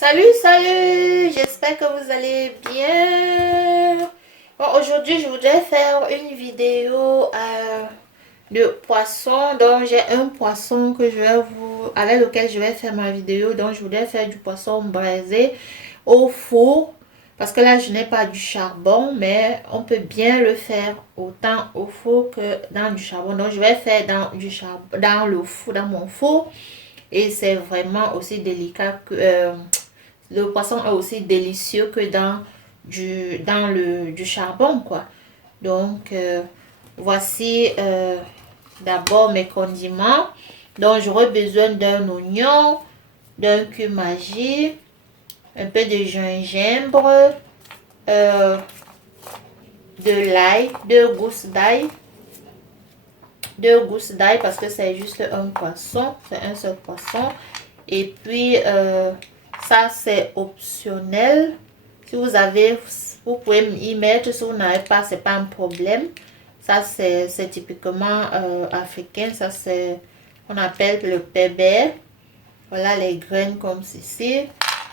Salut, j'espère que vous allez bien. Bon, aujourd'hui, je voudrais faire une vidéo de poisson. Donc, j'ai un poisson que avec lequel je vais faire ma vidéo. Donc, je voudrais faire du poisson braisé au four. Parce que là, je n'ai pas du charbon, mais on peut bien le faire autant au four que dans du charbon. Donc, je vais faire dans du charbon, dans le four, dans mon four. Et c'est vraiment aussi délicat que... le poisson est aussi délicieux que dans du charbon, quoi. Donc, voici d'abord mes condiments. Donc, j'aurai besoin d'un oignon, d'un cumin-magie, un peu de gingembre, euh, de l'ail, deux gousses d'ail parce que c'est juste un poisson, c'est un seul poisson. Et puis, ça c'est optionnel. Si vous avez, vous pouvez y mettre. Si vous n'avez pas, c'est pas un problème. Ça c'est typiquement africain. Ça c'est, on appelle le pébé. Voilà les graines comme ceci.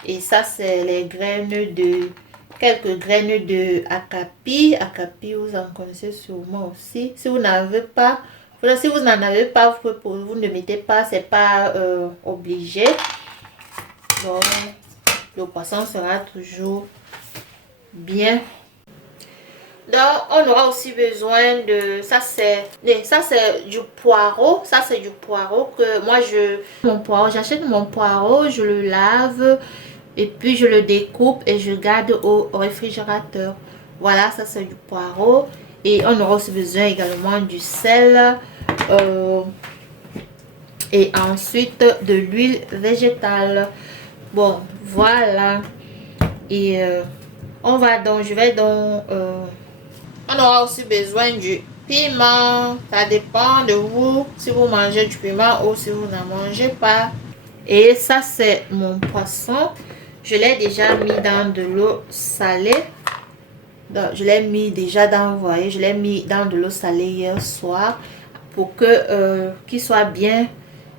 Et ça c'est les graines de, quelques graines de acapi. Acapi, vous en connaissez sûrement aussi. Si vous n'avez pas, si vous n'en avez pas, vous ne mettez pas, c'est pas obligé. Donc, le poisson sera toujours bien. Donc, on aura aussi besoin de... Ça, c'est du poireau. Ça, c'est du poireau que moi, j'achète mon poireau, je le lave et puis je le découpe et je garde au réfrigérateur. Voilà, ça, c'est du poireau. Et on aura aussi besoin également du sel. Et ensuite, de l'huile végétale. Bon, voilà. Et on aura aussi besoin du piment. Ça dépend de vous, si vous mangez du piment ou si vous n'en mangez pas. Et ça, c'est mon poisson. Je l'ai déjà mis dans de l'eau salée. Donc, je l'ai mis déjà je l'ai mis dans de l'eau salée hier soir pour que qu'il soit bien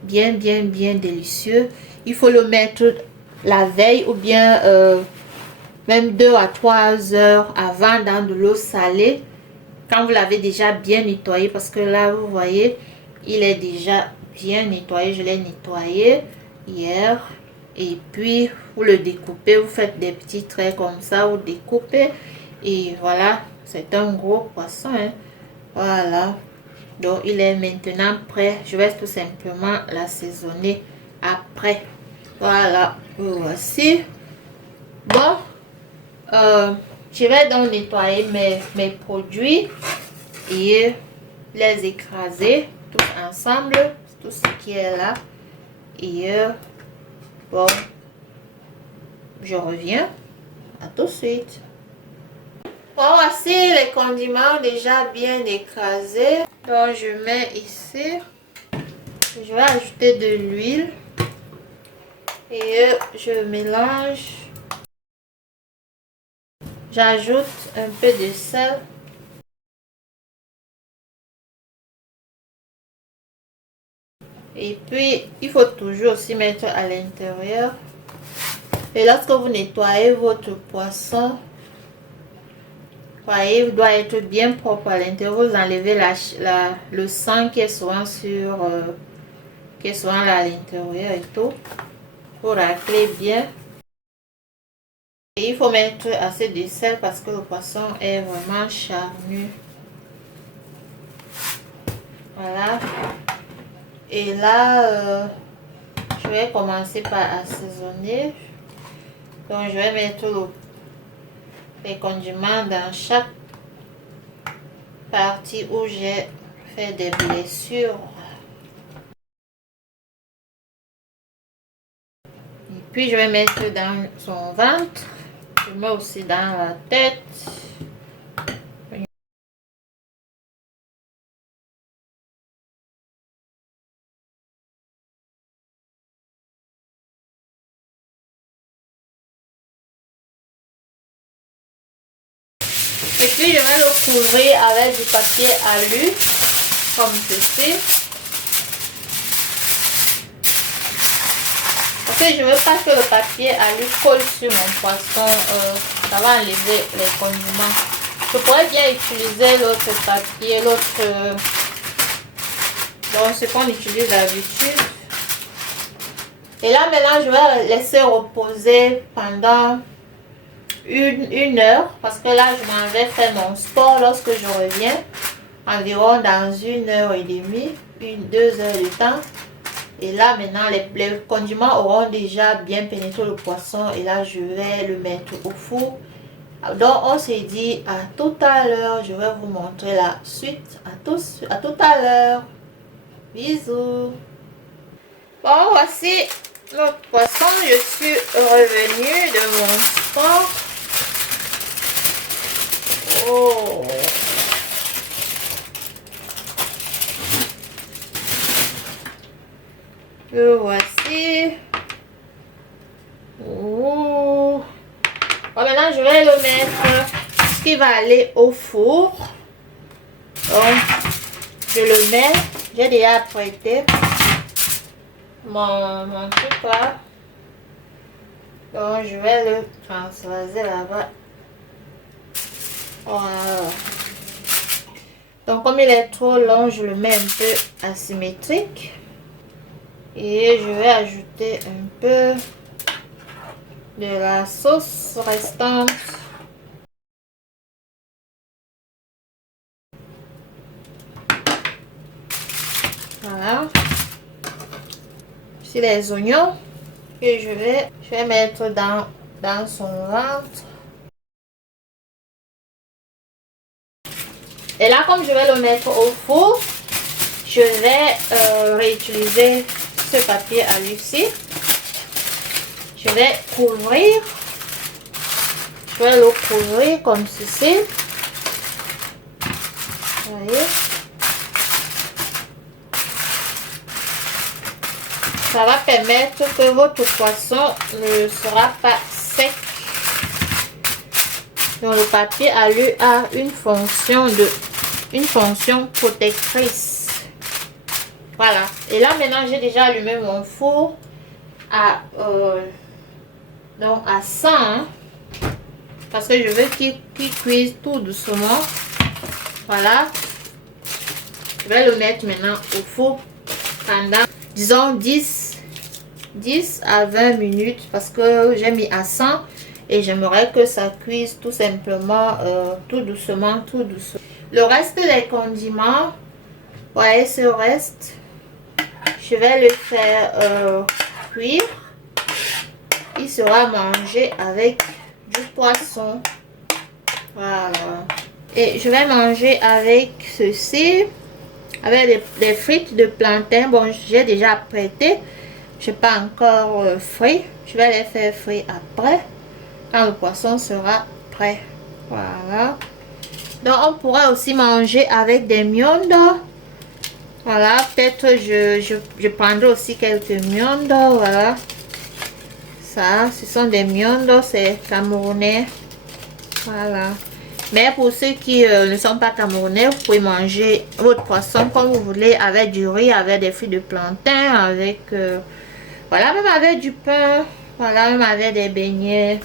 délicieux. Il faut le mettre la veille ou bien même 2 à 3 heures avant dans de l'eau salée quand vous l'avez déjà bien nettoyé, parce que là vous voyez il est déjà bien nettoyé. Je l'ai nettoyé hier et puis vous le découpez, vous faites des petits traits comme ça, vous découpez et voilà, c'est un gros poisson, hein. Voilà, donc il est maintenant prêt. Je vais tout simplement l'assaisonner après. Voilà, voici. Bon, je vais donc nettoyer mes produits et les écraser tous ensemble, tout ce qui est là. Et bon, je reviens. À tout de suite. Bon, voici les condiments déjà bien écrasés. Donc je mets ici. Je vais ajouter de l'huile et je mélange. J'ajoute un peu de sel. Et puis, il faut toujours aussi mettre à l'intérieur. Et lorsque vous nettoyez votre poisson, voyez, il doit être bien propre à l'intérieur. Vous enlevez le sang qui est souvent qui est souvent là à l'intérieur et tout. Pour racler bien. Et il faut mettre assez de sel parce que le poisson est vraiment charnu. Voilà. Et là, je vais commencer par assaisonner. Donc, je vais mettre les condiments dans chaque partie où j'ai fait des blessures. Et puis, je vais mettre dans son ventre. Je mets aussi dans la tête. Et puis, je vais le couvrir avec du papier alu, comme ceci. Parce que je veux pas que le papier alu colle sur mon poisson. Ça va enlever les condiments. Je pourrais bien utiliser l'autre papier, l'autre... donc ce qu'on utilise d'habitude. Et là maintenant je vais laisser reposer pendant une heure. Parce que là je m'en vais faire mon sport lorsque je reviens. Environ dans 1h30, 2 heures de temps. Et là maintenant les condiments auront déjà bien pénétré le poisson. Et là je vais le mettre au four. Donc on s'est dit à tout à l'heure. Je vais vous montrer la suite. À tout à l'heure. Bisous. Bon, voici notre poisson. Je suis revenue de mon sport. Oh. Le voici. Oh. Bon, maintenant je vais le mettre, ce qui va aller au four. Donc je le mets. J'ai déjà apprêté mon truc là. Donc je vais le transvaser là-bas. Voilà. Donc comme il est trop long, je le mets un peu asymétrique. Et je vais ajouter un peu de la sauce restante. Voilà. Ici les oignons. Et je vais mettre dans son ventre. Et là, comme je vais le mettre au four, je vais réutiliser ce papier à ici. Je vais couvrir. Je vais le couvrir comme ceci. Vous voyez. Ça va permettre que votre poisson ne sera pas sec. Donc le papier alu a une fonction protectrice. Voilà. Et là maintenant j'ai déjà allumé mon four à donc à 100 hein, parce que je veux qu'il cuise tout doucement. Voilà. Je vais le mettre maintenant au four pendant disons 10 à 20 minutes parce que j'ai mis à 100 et j'aimerais que ça cuise tout simplement tout doucement. Le reste des condiments, voyez ce reste, je vais le faire cuire. Il sera mangé avec du poisson. Voilà. Et je vais manger avec ceci, avec des frites de plantain. Bon, j'ai déjà apprêté. Je n'ai pas encore frit. Je vais les faire frire après, quand le poisson sera prêt. Voilà. Donc, on pourrait aussi manger avec des miondes. Voilà. Peut-être je prendrai aussi quelques miondes. Voilà. Ça, ce sont des miondes. C'est camerounais. Voilà. Mais pour ceux qui ne sont pas camerounais, vous pouvez manger votre poisson comme vous voulez, avec du riz, avec des fruits de plantain, avec voilà, même avec du pain, voilà, même avec des beignets,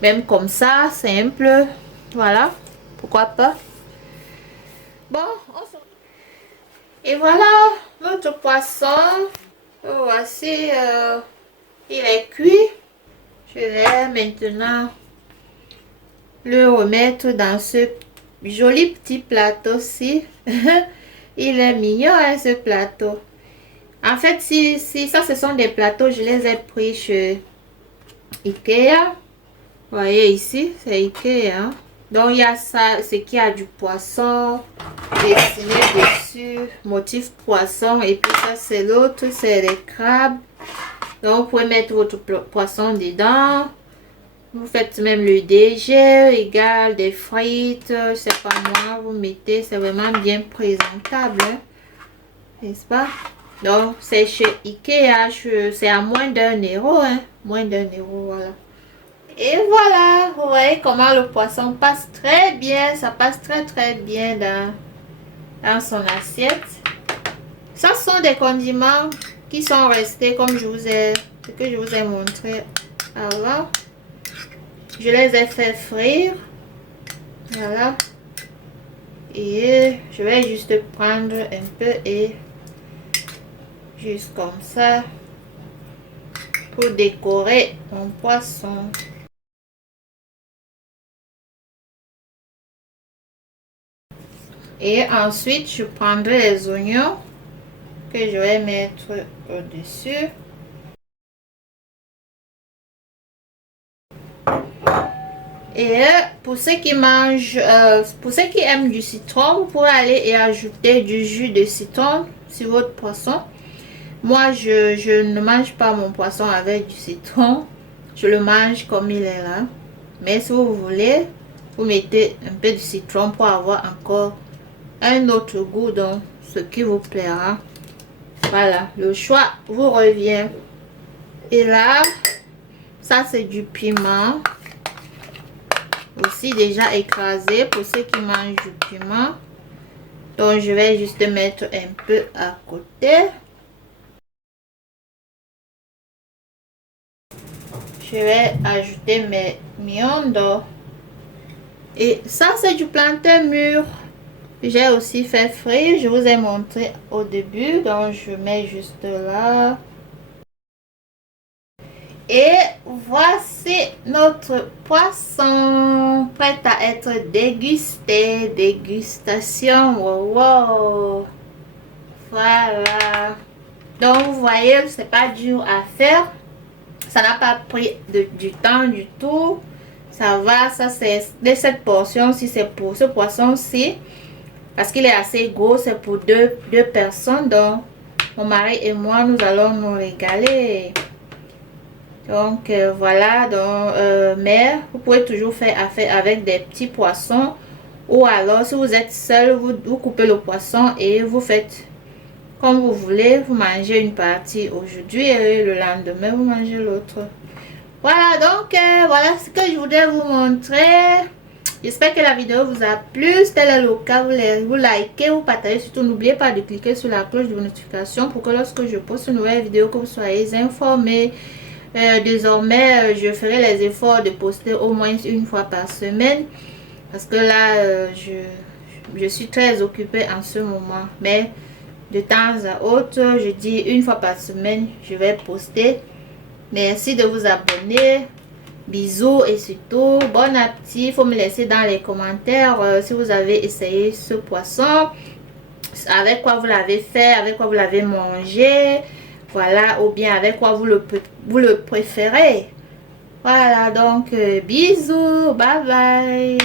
même comme ça, simple, voilà, pourquoi pas. Bon, et voilà notre poisson. Voici, il est cuit. Je vais maintenant le remettre dans ce joli petit plateau-ci. Il est mignon hein, ce plateau. En fait, si ça ce sont des plateaux, je les ai pris chez Ikea. Vous voyez ici, c'est Ikea. Hein? Donc il y a ça, c'est qui a du poisson dessiné dessus, motif poisson. Et puis ça c'est l'autre, c'est les crabes. Donc vous pouvez mettre votre poisson dedans. Vous faites même le DG égal des frites, c'est pas moi, vous mettez, c'est vraiment bien présentable, hein? N'est-ce pas? Donc c'est chez Ikea, c'est à moins d'1 €, hein? Moins d'1 €, voilà. Et voilà, vous voyez comment le poisson passe très bien, ça passe très bien dans son assiette. Ça sont des condiments qui sont restés comme je vous ai ce que je vous ai montré avant. Je les ai fait frire. Voilà. Et je vais juste prendre un peu et juste comme ça pour décorer mon poisson. Et ensuite, je prendrai les oignons que je vais mettre au-dessus. Et pour ceux qui mangent, pour ceux qui aiment du citron, vous pouvez aller et ajouter du jus de citron sur votre poisson. Moi, je ne mange pas mon poisson avec du citron. Je le mange comme il est là. Mais si vous voulez, vous mettez un peu de citron pour avoir encore un autre goût, donc ce qui vous plaira. Voilà, le choix vous revient. Et là, ça c'est du piment. Aussi déjà écrasé pour ceux qui mangent du piment. Donc je vais juste mettre un peu à côté. Je vais ajouter mes miondres. Et ça c'est du plantain mûr. J'ai aussi fait frire. Je vous ai montré au début. Donc je mets juste là. Et voici notre poisson prêt à être dégusté. Dégustation. Wow, wow. Voilà. Donc vous voyez, c'est pas dur à faire. Ça n'a pas pris du temps du tout. Ça va, ça c'est de cette portion. Si c'est pour ce poisson-ci, parce qu'il est assez gros, c'est pour deux personnes. Donc mon mari et moi, nous allons nous régaler. Donc voilà, donc mais vous pouvez toujours faire affaire avec des petits poissons, ou alors si vous êtes seul, vous coupez le poisson et vous faites comme vous voulez. Vous mangez une partie aujourd'hui et le lendemain vous mangez l'autre. Voilà, donc voilà ce que je voulais vous montrer. J'espère que la vidéo vous a plu. Si tel est le cas, vous likez, vous partagez. Surtout n'oubliez pas de cliquer sur la cloche de notification pour que lorsque je poste une nouvelle vidéo, que vous soyez informés. Désormais, je ferai les efforts de poster au moins une fois par semaine. Parce que là, je suis très occupée en ce moment. Mais de temps à autre, je dis une fois par semaine, je vais poster. Merci de vous abonner. Bisous et surtout, bon appétit. Il faut me laisser dans les commentaires si vous avez essayé ce poisson. Avec quoi vous l'avez fait, avec quoi vous l'avez mangé. Voilà, ou bien avec quoi vous le préférez. Voilà, donc bisous, bye bye.